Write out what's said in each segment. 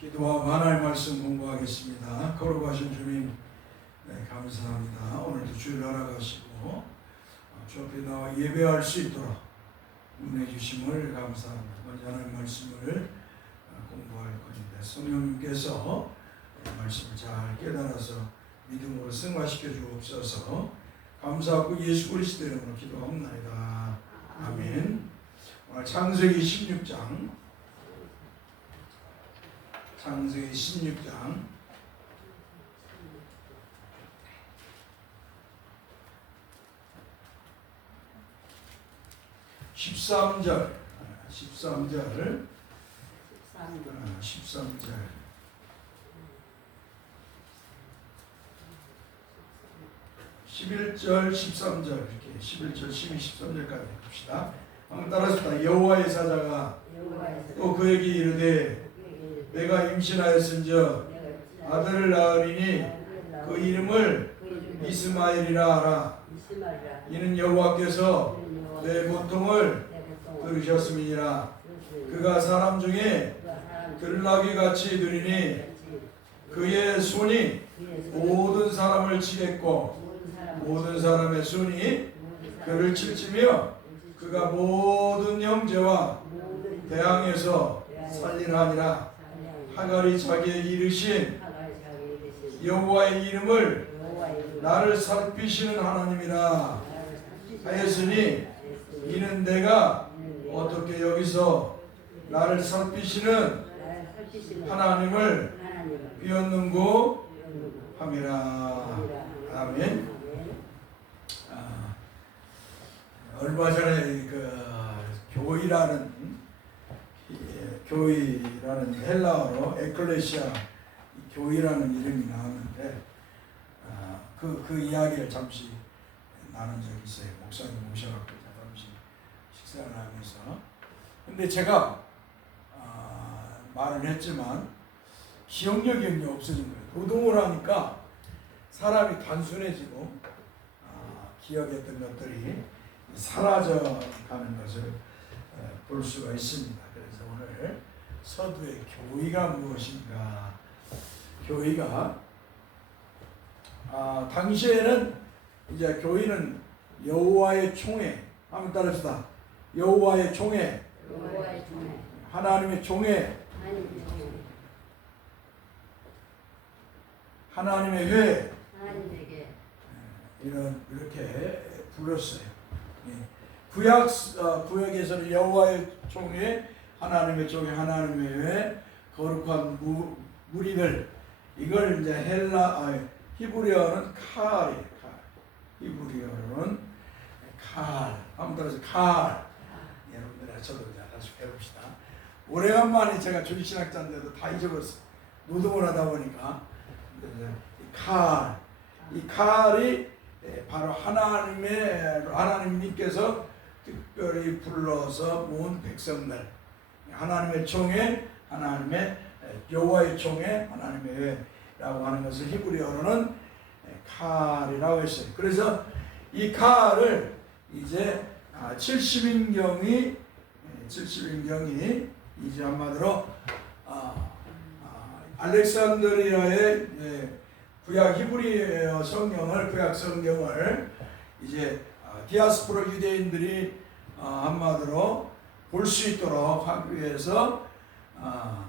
기도하고 하나님의 말씀 공부하겠습니다. 거룩하신 주님, 감사합니다. 오늘도 주일 알아가시고 주 앞에 나와 예배할 수 있도록 은혜 주심을 감사합니다. 먼저 하나님의 말씀을 공부할 것인데 성령님께서 말씀을 잘 깨달아서 믿음으로 승화시켜 주옵소서. 감사하고 예수 그리스도 이름으로 기도합니다. 아멘. 오늘 창세기 16장 13절 11절 13절 이렇게 11절 12 13절까지 봅시다. 한번 따라서 여호와의 사자가 또 그에게 이르되 내가 임신하였은즉 아들을 낳으리니 그 이름을 이스마엘이라 하라. 이는 여호와께서 내 고통을 들으셨음이니라. 그가 사람 중에 들나귀 같이 되리니 그의 손이 모든 사람을 치겠고 모든 사람의 손이 그를 칠치며 그가 모든 형제와 대항에서 살리하니라. 하갈이 자기에게 이르신 여호와의 이름을 나를 살피시는 하나님이라 하였으니 이는 내가 어떻게 여기서 나를 살피시는 하나님을 비웃는고 함이라. 아멘. 얼마 전에 교회라는 헬라어로 에클레시아 교회라는 이름이 나왔는데 그 이야기를 잠시 나눈 적이 있어요. 목사님 모셔갖고 잠시 식사를 하면서. 근데 제가 말은 했지만 기억력이 없어진 거예요. 노동을 하니까 사람이 단순해지고 기억했던 것들이 사라져가는 것을 볼 수가 있습니다. 그래서 오늘 서두에 교의가 무엇인가? 교의가 당시에는 이제 교의는 여호와의 총회, 한번 따라합시다. 여호와의 총회, 하나님의 총회, 하나님의 회, 이렇게 불렀어요. 구약에서는 여호와의 총회, 하나님의 총회, 하나님의 회, 거룩한 무리들, 이걸 이제 히브리어는 칼이에요. 히브리어는 칼. 한번 따라서 칼. 여러분들 저도 다시 배웁시다. 오래간만에 제가 주일신학자인데도 다 잊어버렸어요. 노동을 하다 보니까 칼. 이 칼이 바로 하나님께서 특별히 불러서 모은 백성들, 하나님의 총회, 하나님의 여호와의 총회, 하나님의 회라고 하는 것을 히브리어로는 칼이라고 했어요. 그래서 이 칼을 이제 70인경이 이제 한마디로 알렉산드리아의 구약 히브리어 성경을, 구약 성경을 이제 디아스포라 유대인들이 한마디로 볼 수 있도록 하기 위해서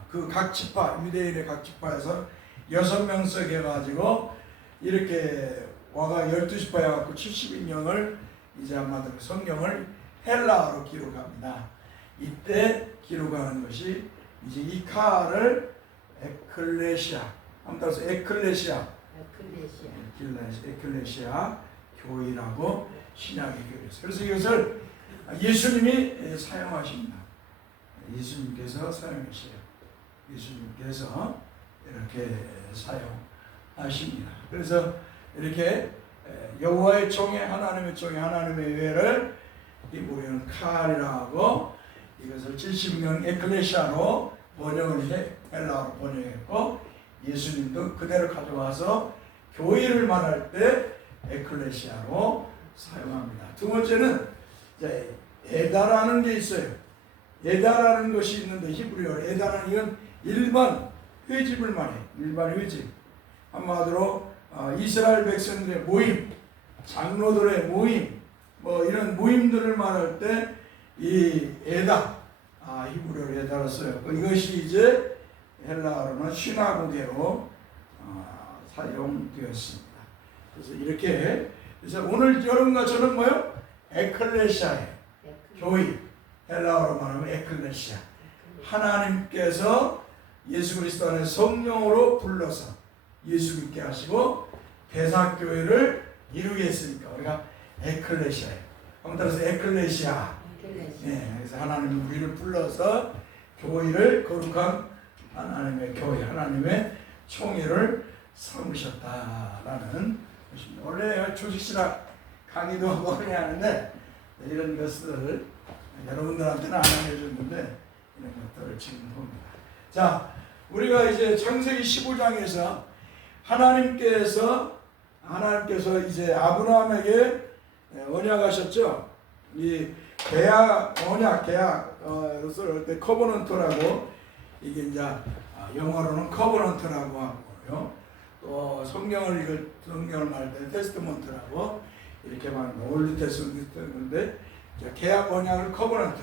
그 각 지파, 유대인의 각 지파에서 6명씩 해가지고 이렇게 와가 12지파 해갖고 70인경을 이제 한마디로 성경을 헬라어로 기록합니다. 이때 기록하는 것이 이제 이 칼을 에클레시아, 한번 따라서 에클레시아 교회라고 신약의 교회에서. 그래서 이것을 예수님이 사용하십니다. 예수님께서 사용하셔요. 예수님께서 이렇게 사용하십니다. 그래서 이렇게 여호와의 총회, 하나님의 총회, 하나님의 회를 히브리어는 칼이라고 이것을 70년 에클레시아로 번역을 헬라어로 번역했고 예수님도 그대로 가져와서 교회를 말할 때 에클레시아로 사용합니다. 두 번째는 에다라는 게 있어요. 에다라는 것이 있는데 히브리어 에다는 이건 일반 회집을 말해. 일반 회집. 한마디로 이스라엘 백성들의 모임, 장로들의 모임, 뭐 이런 모임들을 말할 때 이 에다, 히브리어로 에다로 써요. 이것이 이제 헬라어로는 시나고게로 사용되었습니다. 그래서 이렇게, 그래서 오늘 여러분과 저는 뭐요? 에클레시아예요. 교회. 헬라어로 말하면 에클레시아. 하나님께서 예수 그리스도 안에 성령으로 불러서 예수 믿게 하시고 대사교회를 이루게 했으니까 우리가 에클레시아예요. 한번 따라서 에클레시아. 네, 그래서 하나님 우리를 불러서 교회를 거룩한 하나님의 교회, 하나님의 총회를 삼으셨다라는 것입니다. 원래 조직신학 강의도 많이 하는데 이런 것을 여러분들한테는 안 알려줬는데 이런 것들을 지금 봅니다. 자, 우리가 이제 창세기 15장에서 하나님께서 이제 아브라함에게 언약하셨죠. 이 계약으로서 할 때 커버넌트라고, 이게 이제 영어로는 커버넌트라고 하고요. 또 성경을 말할 때 테스트먼트라고 이렇게 말합니다. 올드 테스트먼트인데 계약 언약을 커버넌트,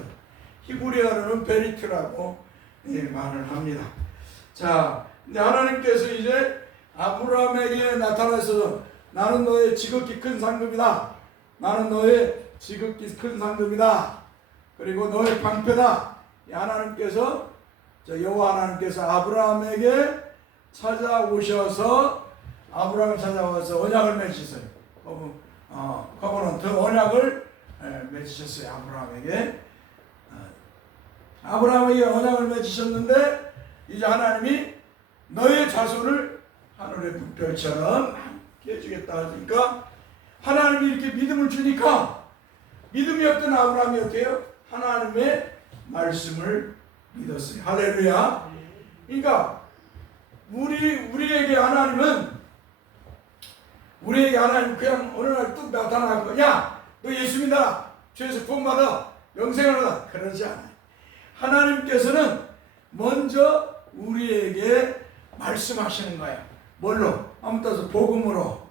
히브리어로는 베리트라고 말을 합니다. 자, 근데 하나님께서 이제 아브라함에게 나타나셔서 나는 너의 지극히 큰 상급이다. 나는 너의 지극히 큰 상급이다. 그리고 너의 방패다. 하나님께서, 여호와 하나님께서 아브라함에게 찾아오셔서 언약을 맺으셨어요. 커버넌트 언약을 맺으셨어요. 아브라함에게 언약을 맺으셨는데 이제 하나님이 너의 자손을 하늘의 불별처럼 함께 해주겠다 하니까 하나님이 이렇게 믿음을 주니까, 믿음이 없던 아브라함이 어때요? 하나님의 말씀을 믿었어요. 할렐루야. 그러니까 우리에게 하나님 그냥 어느 날 뚝 나타나고 야, 너 예수 믿어라, 죄에서 구원받아, 영생을 얻어, 그러지 않아요. 하나님께서는 먼저 우리에게 말씀하시는 거예요. 뭘로? 아무튼 복음으로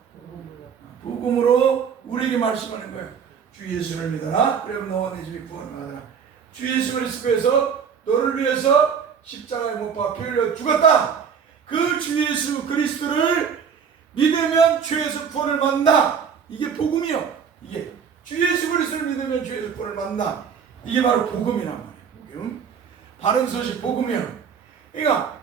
우리에게 말씀하는 거예요. 주 예수를 믿어라. 그러면 너와 내 집이 구원을 받으라. 주 예수 그리스도께서 너를 위해서 십자가에 못 박아 피 흘려 죽었다. 그 주 예수 그리스도를 믿으면 죄에서 구원을 받는다. 이게 복음이요. 이게 주 예수 그리스도를 믿으면 죄에서 구원을 받는다. 이게 바로 복음이란 말이에요. 복음. 바른 소식 복음이요. 그러니까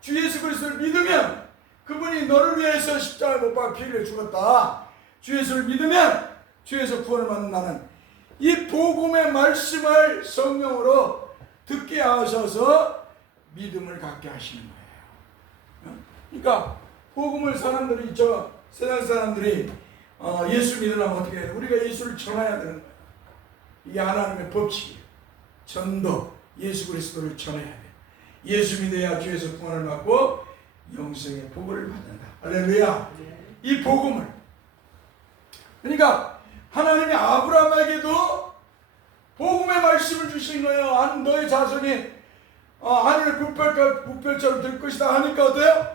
주 예수 그리스도를 믿으면 그분이 너를 위해서 십자가에 못 박아 피 흘려 죽었다. 주 예수를 믿으면 죄에서 구원을 받는다는 이 복음의 말씀을 성령으로 듣게 하셔서 믿음을 갖게 하시는 거예요. 그러니까 복음을 세상 사람들이 예수 믿으려면 어떻게 해요? 우리가 예수를 전해야 되는 거예요. 이게 하나님의 법칙이에요. 전도, 예수 그리스도를 전해야 돼요. 예수 믿어야 죄에서 구원을 받고 영생의 복을 받는다. 할렐루야. 이 복음을, 그러니까 하나님이 아브라함에게도 복음의 말씀을 주신 거예요. 너의 자손이 하늘의 부펠처럼 될 것이다 하니까 어때요?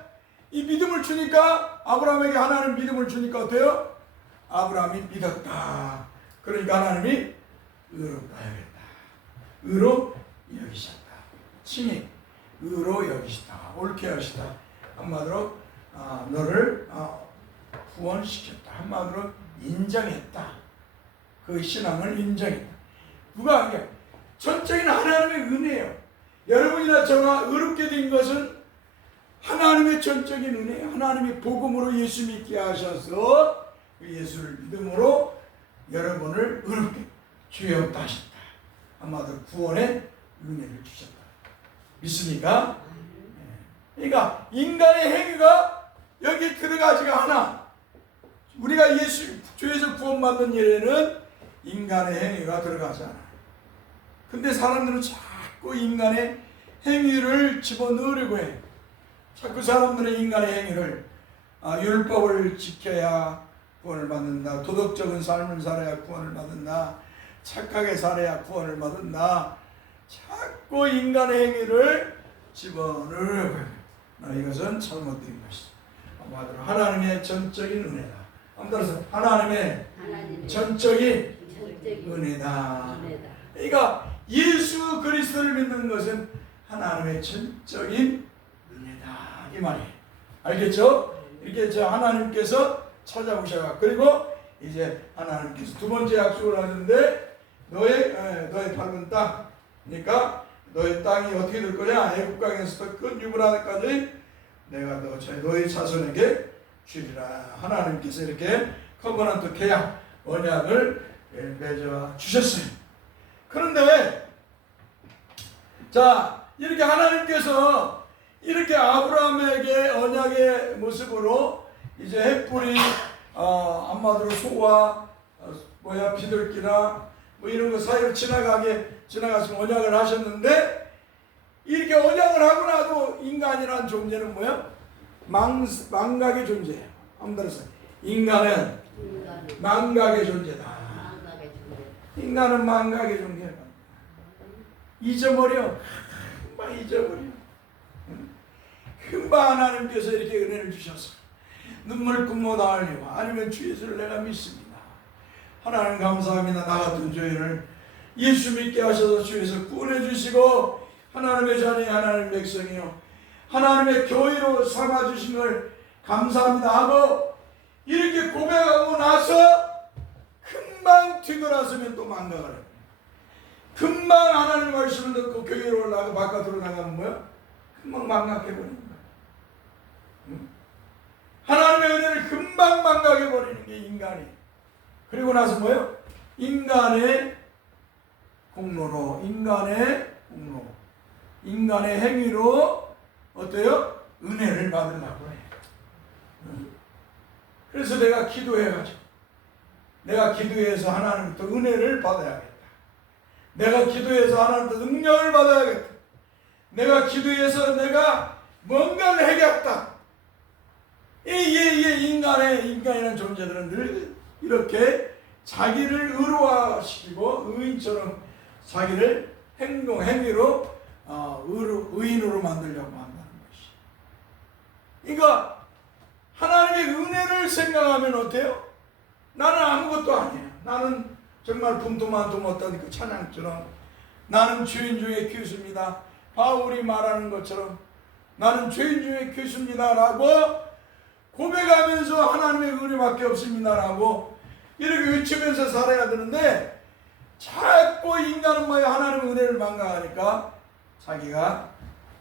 이 믿음을 주니까, 아브라함에게 하나님 믿음을 주니까 어때요? 아브라함이 믿었다. 그러니까 하나님이 의롭다 하겠다. 의로 여기셨다. 친히 의로 여기시다. 옳게 하시다. 한마디로 너를 구원시켰다. 한마디로 인정했다. 그 신앙을 인정했다. 누가 한 게? 전적인 하나님의 은혜예요. 여러분이나 저가 의롭게 된 것은 하나님의 전적인 은혜예요. 하나님이 복음으로 예수 믿게 하셔서 그 예수를 믿음으로 여러분을 의롭게 죄 없다 하셨다. 한마디로 구원의 은혜를 주셨다. 믿습니까? 그러니까 인간의 행위가 여기 들어가지가 않아. 우리가 죄에서 구원받는 일에는 인간의 행위가 들어가지 않아. 근데 사람들은 자꾸 인간의 행위를 집어넣으려고 해. 자꾸 사람들은 인간의 행위를 율법을 지켜야 구원을 받는다. 도덕적인 삶을 살아야 구원을 받는다. 착하게 살아야 구원을 받는다. 자꾸 인간의 행위를 집어넣으려고 해. 이것은 잘못된 것이다. 한마디로 하나님의 전적인 은혜다. 따라서 하나님의 전적인 은혜다. 그러니까 예수 그리스도를 믿는 것은 하나님의 전적인 은혜다 이 말이에요. 알겠죠? 이렇게 하나님께서 찾아오셔가 그리고 이제 하나님께서 두 번째 약속을 하는데 너의 밟은 땅, 그러니까 너의 땅이 어떻게 될 거냐? 애굽 강에서부터 끝 유브라데까지 내가 너의 자손에게 주리라. 하나님께서 이렇게 커버넌트 계약 언약을 맺어 주셨어요. 그런데 자 이렇게 하나님께서 이렇게 아브라함에게 언약의 모습으로 이제 햇불이 한마디로 소와 비둘기나 뭐 이런 거 사이로 지나가시면 언약을 하셨는데 이렇게 언약을 하고 나도 인간이라는 존재는 뭐야? 망각의 존재예요. 아무튼 인간은 망각의 존재다. 인간은 망각의 존재다. 잊어버려. 금방 잊어버려. 금방 하나님께서 이렇게 은혜를 주셔서 눈물 뿜어다 흘리고 아니면 주 예수를 내가 믿습니다. 하나님 감사합니다. 나 같은 죄인을 예수 믿게 하셔서 주에서 구원해 주시고 하나님의 자녀 하나님의 백성이요 하나님의 교회로 삼아주신 걸 감사합니다 하고 이렇게 고백하고 나서 금방 뒤돌아서면 또 망각을 해요. 금방 하나님의 말씀을 듣고 교회로 올라가고 바깥으로 나가면 뭐야? 금방 망각해버리는 거야. 하나님의 은혜를 금방 망각해버리는 게 인간이. 그리고 나서 뭐예요? 인간의 공로로 인간의 행위로 어때요? 은혜를 받으려고 해. 그래서 내가 기도해가지고 내가 기도해서 하나님부터 은혜를 받아야겠다. 내가 기도해서 하나님부터 능력을 받아야겠다. 내가 기도해서 내가 뭔가를 해야겠다. 인간이라는 존재들은 늘 이렇게 자기를 의로화시키고 의인처럼 자기를 행위로 의인으로 만들려고 한다는 것이. 그러니까 하나님의 은혜를 생각하면 어때요? 나는 아무것도 아니야. 나는 정말 품도만도 못한 그 찬양처럼 나는 죄인 중에 괴수입니다. 바울이 말하는 것처럼 나는 죄인 중에 괴수입니다라고 고백하면서 하나님의 은혜밖에 없습니다라고 이렇게 외치면서 살아야 되는데 자꾸 인간은 뭐야? 하나님의 은혜를 망각하니까 자기가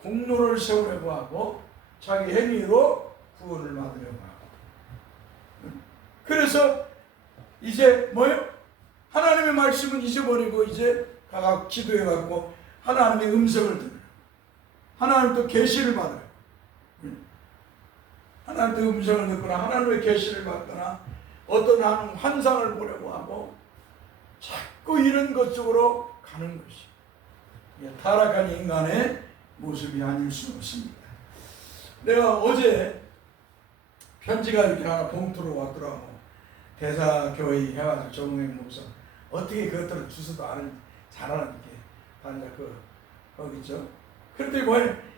공로를 세우려고 하고 자기 행위로 구원을 받으려고 하고 그래서 이제 뭐예요? 하나님의 말씀은 잊어버리고 이제 가서 기도해갖고 하나님의 음성을 들어요. 하나님도 계시를 받아요. 하나님도 음성을 듣거나 하나님의 계시를 받거나 어떤 환상을 보려고 하고 자꾸 이런 것 쪽으로 가는 것이 타락한 인간의 모습이 아닐 수 없습니다. 내가 어제 편지가 이렇게 하나 봉투로 왔더라고. 대사교회 해가지고 정우영 목사 어떻게 그것들을 주소도 잘하는 게 단자 거기 있죠. 그런데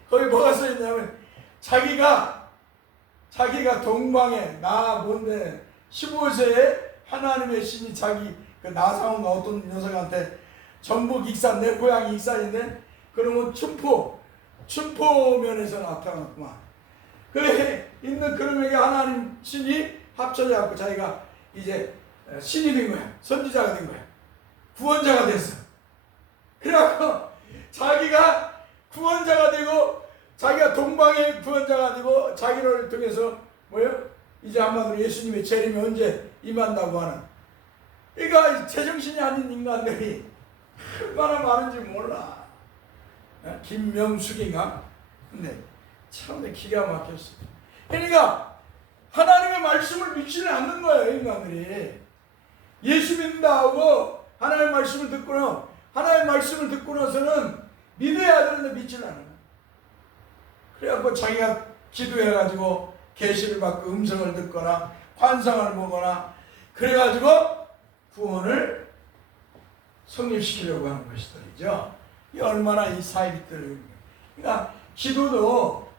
거기 뭐가 써 있냐면 자기가 동방에 뭔데 15세에 하나님의 신이 자기 그 나사온가 어떤 녀석한테 전북 익산 내 고향이 익산인데 그러면 춘포면에서 나타났구만. 그래 있는 그놈에게 하나님 신이 합쳐져 갖고 자기가 이제 신이 된 거야. 선지자가 된 거야. 구원자가 됐어. 그래갖고 자기가 구원자가 되고 자기가 동방의 구원자가 되고 자기를 통해서 뭐예요? 이제 한마디로 예수님의 재림이 언제 임한다고 하는. 그러니까 제정신이 아닌 인간들이 얼마나 많은지 몰라. 김명숙인가? 근데 참 기가 막혔어. 그러니까 하나님의 말씀을 믿지는 않는 거예요, 인간들이. 예수 믿는다 하고 하나님의 말씀을 듣고는 하나님의 말씀을 듣고 나서는 믿어야 되는데 믿지는 않아요. 그래갖고 자기가 기도해가지고 계시를 받고 음성을 듣거나 환상을 보거나 그래가지고 구원을 성립시키려고 하는 것이죠. 이 얼마나 이 사이비들. 그러니까 기도도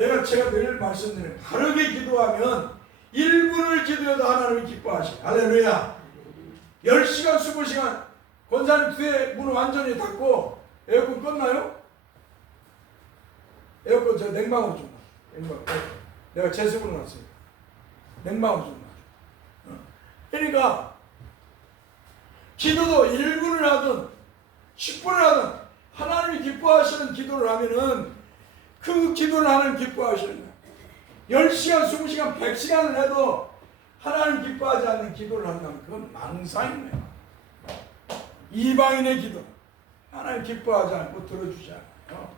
제가 늘 말씀드리는 바르게 기도하면 1분을 기도해도 하나님이 기뻐하시고 할렐루야. 10시간 20시간 권사님 뒤에 문을 완전히 닫고 에어컨 껐나요? 에어컨 저 냉방으로 좀 냉방. 내가 제습으로 놨어요. 냉방으로 좀 놔. 그러니까 기도도 1분을 하든 10분을 하든 하나님이 기뻐하시는 기도를 하면은 그 기도를 하나님 기뻐하시는 거예요. 10시간, 20시간, 100시간을 해도 하나님 기뻐하지 않는 기도를 한다면 그건 망상인 거예요. 이방인의 기도 하나님 기뻐하지 않고 들어주지 않아요.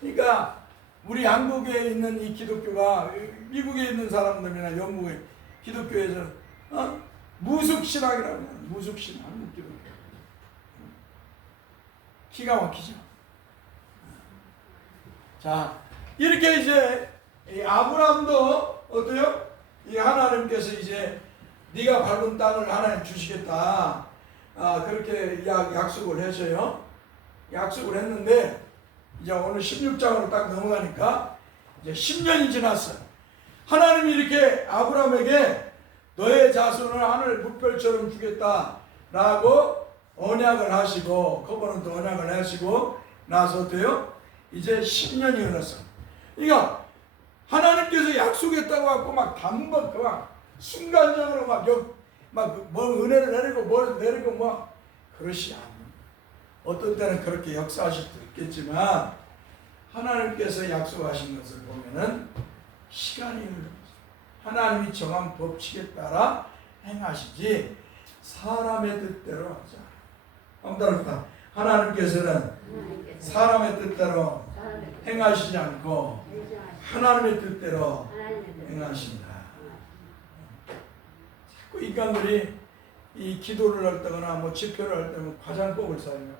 그러니까 우리 한국에 있는 이 기독교가 미국에 있는 사람들이나 영국의 기독교에서는 무속신앙이라고 해요. 무속신앙, 한국 기독교. 기가 막히죠. 자, 이렇게 이제 이 아브라함도 어때요? 이 하나님께서 이제 네가 밟은 땅을 하나님 주시겠다. 그렇게 약속을 해서요. 약속을 했는데 이제 오늘 16장으로 딱 넘어가니까 이제 10년이 지났어요. 하나님이 이렇게 아브라함에게 너의 자손을 하늘 뭇별처럼 주겠다라고 언약을 하시고 커버넌트 언약을 하시고 나서 어때요? 이제 10년이 흘렀어요. 그러니까 하나님께서 약속했다고 하고 막 단번 막 순간적으로 뭐 은혜를 내리고 뭘 내리고 뭐 그러시 않아요. 어떤 때는 그렇게 역사하실 수도 있겠지만 하나님께서 약속하신 것을 보면은 시간이 흐릅니다. 하나님이 정한 법칙에 따라 행하시지 사람의 뜻대로 하지 않아요. 아무튼 하나님께서는 사람의 뜻대로 행하시지 않고 하나님의 뜻대로 행하신다. 자꾸 인간들이 이 기도를 할 때거나 뭐 집회를 할 때는 과장법을 사용해요.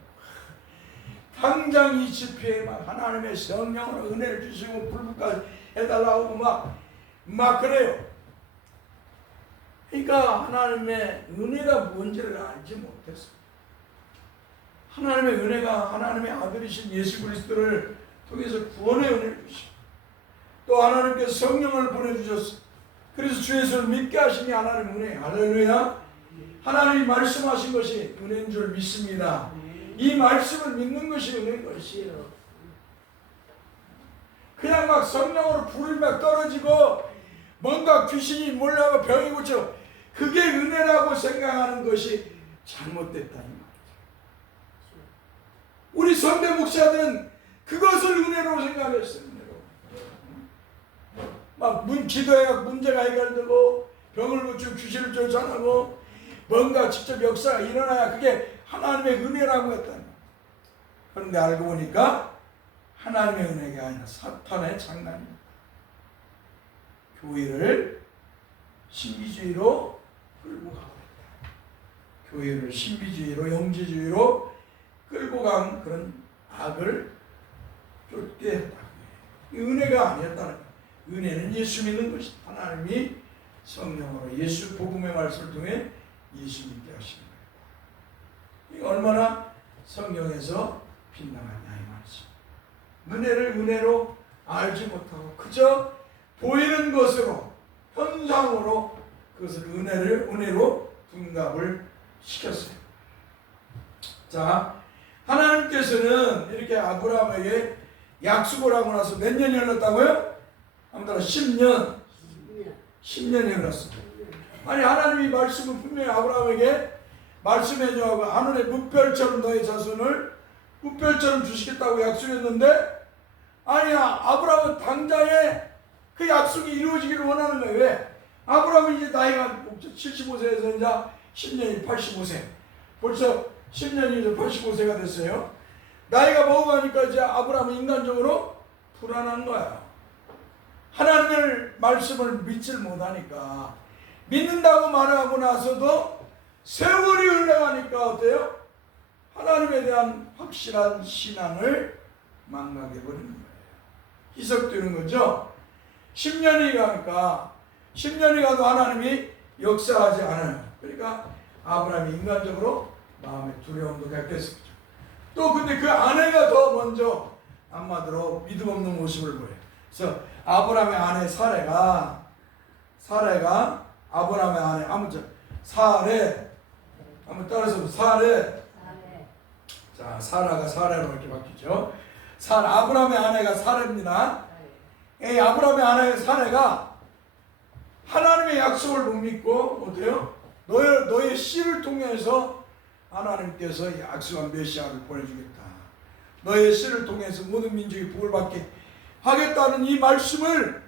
당장 이 집회에 막 하나님의 성령으로 은혜를 주시고 불붙까지 해달라고 막 그래요. 그러니까 하나님의 은혜가 뭔지를 알지 못했어요. 하나님의 은혜가 하나님의 아들이신 예수 그리스도를 통해서 구원의 은혜를 주시고 또 하나님께서 성령을 보내주셨어요. 그래서 주 예수를 믿게 하시니 하나님 은혜. 할렐루야. 하나님이 말씀하신 것이 은혜인 줄 믿습니다. 이 말씀을 믿는 것이 은혜인 것이에요. 그냥 막 성령으로 불이 막 떨어지고 뭔가 귀신이 몰려가고 병이 고쳐 그게 은혜라고 생각하는 것이 잘못됐다 이 말이죠. 우리 선대 목사들은 그것을 은혜로 생각했어요. 막 기도해가 문제가 해결되고 병을 고치고 귀신을 쫓아내고 뭔가 직접 역사가 일어나야 그게 하나님의 은혜라고 했다는 거예요. 그런데 알고 보니까 하나님의 은혜가 아니라 사탄의 장난입니다. 교회를 신비주의로 끌고 가고 있다. 교회를 신비주의로 영지주의로 끌고 간 그런 악을 쫓게했다. 은혜가 아니었다는 거예요. 은혜는 예수 믿는 것이다. 하나님이 성령으로 예수 복음의 말씀을 통해 예수 믿게 하시는 거예요. 이게 얼마나 성령에서 빗나가냐 이 말이죠. 은혜를 은혜로 알지 못하고 그저 보이는 것으로 현상으로 그것을 은혜로 둔갑을 시켰어요. 자, 하나님께서는 이렇게 아브라함에게 약속을 하고 나서 몇 년이 흘렀다고요? 아무튼 10년이 흘렀습니다. 아니 하나님이 말씀을 분명히 아브라함에게 말씀해 주고 하늘의 뭇별처럼 너의 자손을 뭇별처럼 주시겠다고 약속했는데 아니야 아브라함은 당장에 그 약속이 이루어지기를 원하는 거예요. 왜? 아브라함은 이제 나이가 75세에서 이제 10년이 85세 벌써 10년이 이제 85세가 됐어요. 나이가 먹어가니까 이제 아브라함은 인간적으로 불안한 거야. 하나님의 말씀을 믿질 못하니까 믿는다고 말하고 나서도 세월이 흘러가니까 어때요? 하나님에 대한 확실한 신앙을 망각해버리는 거예요. 희석되는 거죠. 10년이 가니까 10년이 가도 하나님이 역사하지 않아요. 그러니까 아브라함이 인간적으로 마음에 두려움도 갖겠습니다. 또 근데 그 아내가 더 먼저 한마디로 믿음 없는 모습을 보여요. 그래서 아브라함의 아내 사레가 아브라함의 아내 아무튼 사레 한번 따라서 사레. 자, 사라가 사레로 이렇게 바뀌죠. 아브라함의 아내가 사레입니다. 이 아브라함의 아내 사레가 하나님의 약속을 못 믿고 어때요? 너의 씨를 통해서 하나님께서 약속한 메시아를 보내주겠다. 너의 씨를 통해서 모든 민족이 복을 받게 하겠다는 이 말씀을,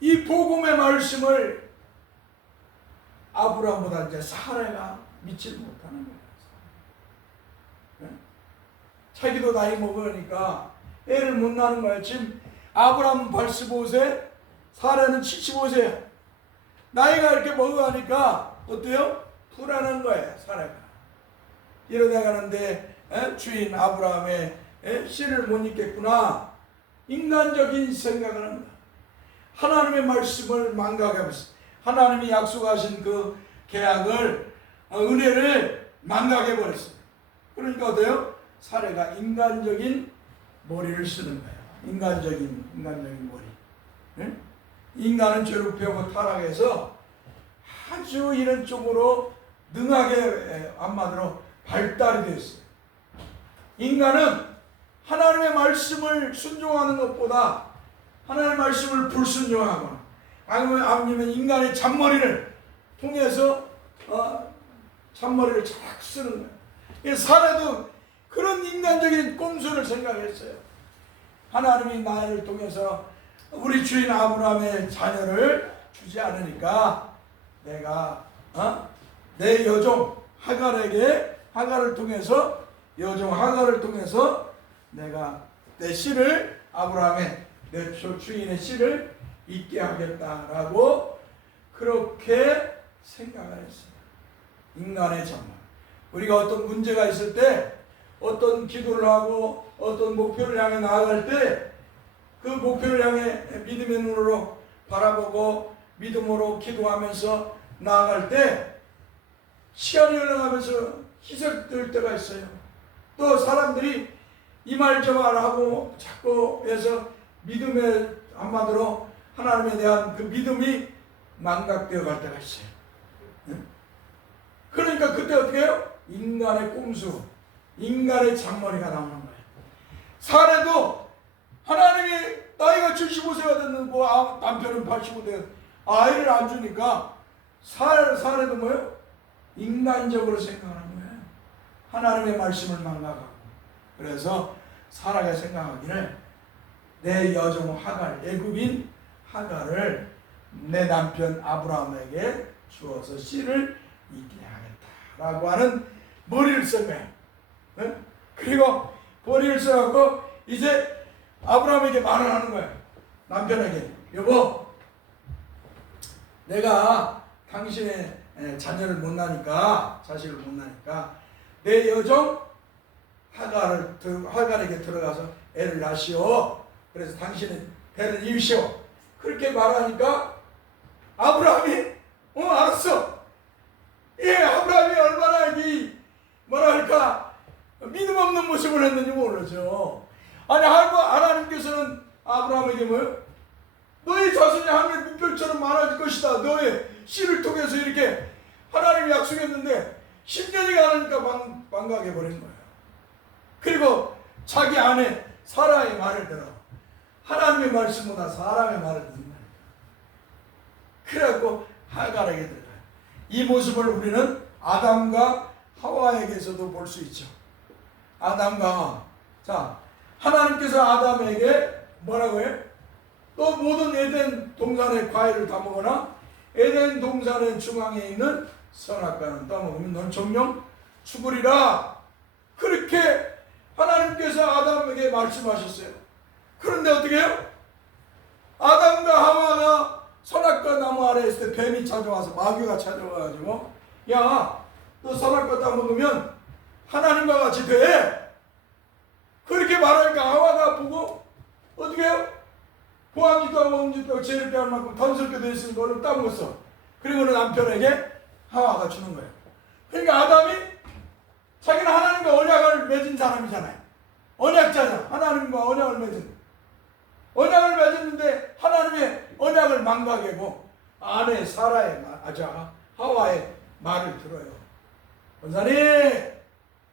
이 복음의 말씀을 아브라함보다 이제 사레가 믿지 못하는 거예요. 네? 자기도 나이 먹으니까 애를 못 낳는 거예요. 지금 아브라함은 85세, 사레는 75세야. 나이가 이렇게 먹어가니까 어때요? 불안한 거예요, 사레가. 이러다 가는데 주인 아브라함의 씨를 못 잊겠구나. 인간적인 생각을 합니다. 하나님의 말씀을 망각해버렸어요. 하나님이 약속하신 그 계약을, 은혜를 망각해버렸어요. 그러니까 어때요? 사례가 인간적인 머리를 쓰는 거예요. 인간적인 머리. 응? 인간은 죄로 배우고 타락해서 아주 이런 쪽으로 능하게 한마디로 발달이 됐어요. 인간은 하나님의 말씀을 순종하는 것보다 하나님의 말씀을 불순종하거나 아니면 인간의 잔머리를 통해서 잔머리를 착 쓰는 거예요. 사례도 그런 인간적인 꼼수를 생각했어요. 하나님이 나를 통해서 우리 주인 아브라함의 자녀를 주지 않으니까 내가 내 여종 하갈을 통해서 내가 내 씨를 아브라함의 내 주인의 씨를 잊게 하겠다라고 그렇게 생각을 했어요. 인간의 잔말. 우리가 어떤 문제가 있을 때 어떤 기도를 하고 어떤 목표를 향해 나아갈 때 그 목표를 향해 믿음의 눈으로 바라보고 믿음으로 기도하면서 나아갈 때 시간이 흘러가면서 희석될 때가 있어요. 또 사람들이 이 말 저 말하고 자꾸 해서 믿음의 한마디로 하나님에 대한 그 믿음이 망각되어 갈 때가 있어요. 그러니까 그때 어떻게 해요? 인간의 꼼수, 인간의 잔머리가 나오는 거예요. 사례도 하나님이 나이가 75세가 됐는데 남편은 85세 아이를 안 주니까 사례도 뭐예요? 인간적으로 생각하는 거예요. 하나님의 말씀을 망각하고. 그래서 사라가 생각하기를 내 여종 하갈, 애굽인 하갈을 내 남편 아브라함에게 주어서 씨를 잊게 하겠다라고 하는 머리를 쓴 거예요. 네? 그리고 머리를 써갖고 이제 아브라함에게 말을 하는 거예요. 남편에게 여보, 내가 당신의 자녀를 못 낳으니까, 자식을 못 낳으니까 내 여종 하갈에게 들어가서 애를 낳으시오. 그래서 당신은 배를 이으시오. 그렇게 말하니까 아브라함이 알았어. 예, 아브라함이 얼마나 뭐랄까 믿음 없는 모습을 했는지 모르죠. 아니 하나님께서는 아브라함에게 뭐요? 너의 자손이 하늘 물결처럼 많아질 것이다. 너의 씨를 통해서 이렇게 하나님이 약속했는데 10년이 가니까 망각해버린 거예요. 그리고 자기 아내 사라의 말을 들어 하나님의 말씀보다 사람의 말을 듣는다. 그래갖고 하갈에게 들어가요. 이 모습을 우리는 아담과 하와에게서도 볼 수 있죠. 아담과 자, 하나님께서 아담에게 뭐라고 해요? 또 모든 에덴 동산의 과일을 다 먹거나 에덴 동산의 중앙에 있는 선악과는 따먹으면 넌 정령 죽으리라. 그렇게 하나님께서 아담에게 말씀하셨어요. 그런데 어떻게 해요? 아담과 하와가 선악과 나무 아래에 있을 때 뱀이 찾아와서 마귀가 찾아와가지고 야, 너 선악과 따먹으면 하나님과 같이 돼. 그렇게 말하니까 하와가 보고 어떻게 해요? 보암 짓도 하고 음짓도 하고 죄를 깨할 만큼 던스럽게 돼 있으니까 너는 따먹었어. 그리고는 남편에게 하와가 주는 거예요. 그러니까 아담이 자기는 하나님과 언약을 맺은 사람이잖아요. 언약자잖아. 하나님과 언약을 맺은. 언약을 맺었는데 하나님의 언약을 망각하고 아내 사라의 하와의 말을 들어요. 권사님,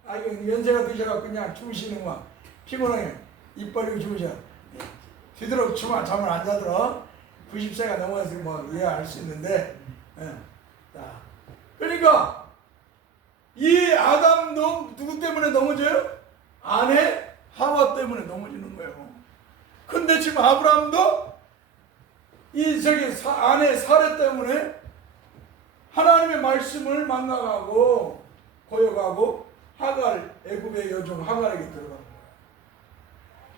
이거 연세가 드셔갖고 그냥 주무시는구만. 피곤하게 입 벌리고 주무셔. 뒤도록 잠을 안 자들어. 90세가 넘어서 뭐 이해할 수 있는데, 자, 그러니까 이 아담도 누구 때문에 넘어져요? 아내 하와 때문에 넘어지는 거예요. 근데 지금 아브라함도 아내 사례 때문에 하나님의 말씀을 망각하고 고역하고 하갈, 애굽의 여종 하갈에게 들어가는 거예요.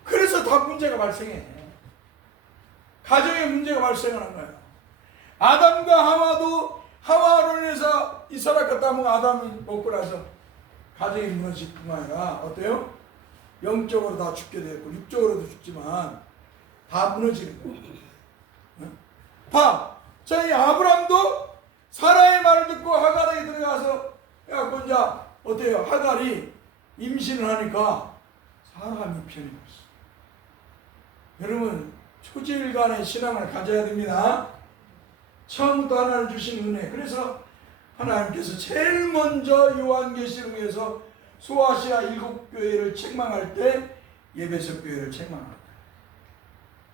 그래서 다 문제가 발생해. 가정에 문제가 발생하는 거예요. 아담과 하와도 하와로 인해서 이삭을 따면 아담이 먹고 나서 가정이 무너질 뿐만 아니라 어때요? 영적으로 다 죽게 되었고 육적으로도 죽지만 다 무너지는 거예요. 저희 아브람도 사라의 말을 듣고 하갈에게 들어가서 해갖고 이제 어때요? 하갈이 임신을 하니까 사람이 편이 없어. 여러분 초지일간의 신앙을 가져야 됩니다. 처음부터 하나님 주신 은혜. 그래서 하나님께서 제일 먼저 요한계시록에서 소아시아 7교회를 책망할 때 에베소 교회를 책망한다.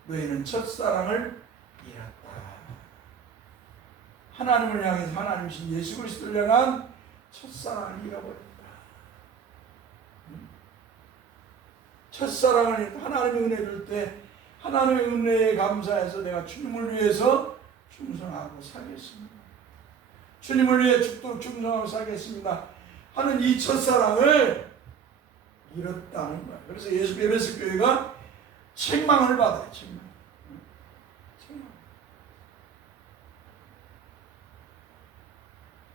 너희는 첫사랑을 잃었다. 하나님을 향해서 하나님이신 예수 그리스도를 향한 첫사랑을 잃어버렸다. 첫사랑을 하나님의 은혜 줄 때 하나님의 은혜에 감사해서 내가 주님을 위해서 충성하고 살겠습니다. 주님을 위해 죽도록 충성하고 살겠습니다 하는 이 첫사랑을 잃었다는 거예요. 그래서 에베소 교회가 책망을 받아요. 책망.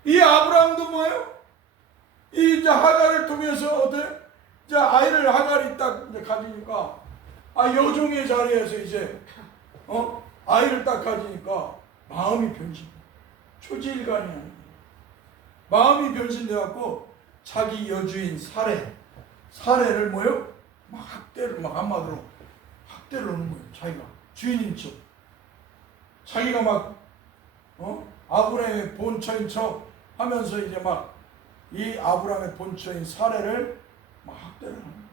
이 아브라함도 뭐예요? 이 이제 하갈을 통해서 어때? 이제 아이를 하갈이 딱 이제 가지니까 여종의 자리에서 이제 아이를 딱 가지니까 마음이 변신. 초지일간이 아니에요. 마음이 변신되었고 자기 여주인 사례를 뭐요? 막 학대를 막 한마디로 학대를 하는 거예요. 자기가 주인인 척. 자기가 막 아브라함의 본처인 척 하면서 이제 막 이 아브라함의 본처인 사례를 막 학대를 하는 거예요.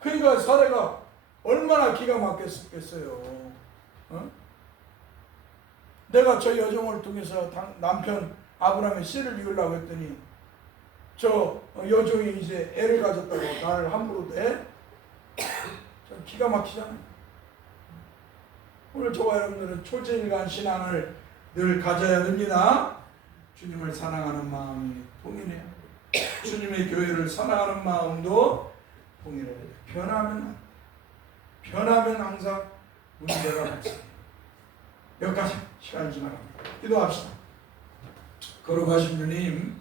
그러니까 사례가 얼마나 기가 막혔겠어요. 내가 저 여종을 통해서 남편 아브라함의 씨를 이으려고 했더니 저 여종이 이제 애를 가졌다고 나를 함부로 대? 좀 기가 막히잖아요. 오늘 저와 여러분들은 초지일간 신앙을 늘 가져야 됩니다. 주님을 사랑하는 마음이 동일해야 돼요. 주님의 교회를 사랑하는 마음도 동일해야 돼요. 변하면 항상 문제가 발생해요. 여기까지 시간이 지나갑니다. 기도합시다. 거룩하신 주님,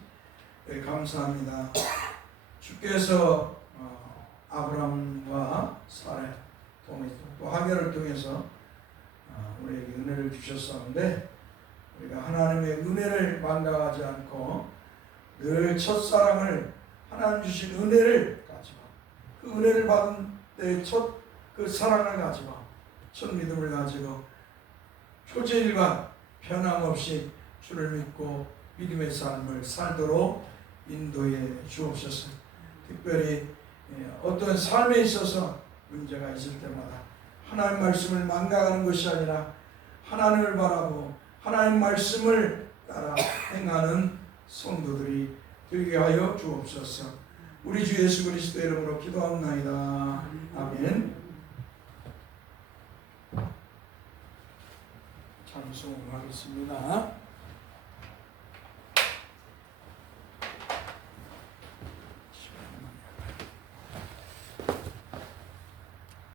감사합니다. 주께서 아브라함과 사례 통해서 또 하갈을 통해서 우리에게 은혜를 주셨었는데 우리가 하나님의 은혜를 망각하지 않고 늘 첫사랑을 하나님 주신 은혜를 가지고 그 은혜를 받은 때의 그 사랑을 가지고 첫 믿음을 가지고 초지일간 변함없이 주를 믿고 믿음의 삶을 살도록 인도해 주옵소서. 특별히 어떤 삶에 있어서 문제가 있을 때마다 하나님 말씀을 망각하는 것이 아니라 하나님을 바라보고 하나님 말씀을 따라 행하는 성도들이 되게 하여 주옵소서. 우리 주 예수 그리스도의 이름으로 기도합나이다. 아멘. 찬송하겠습니다.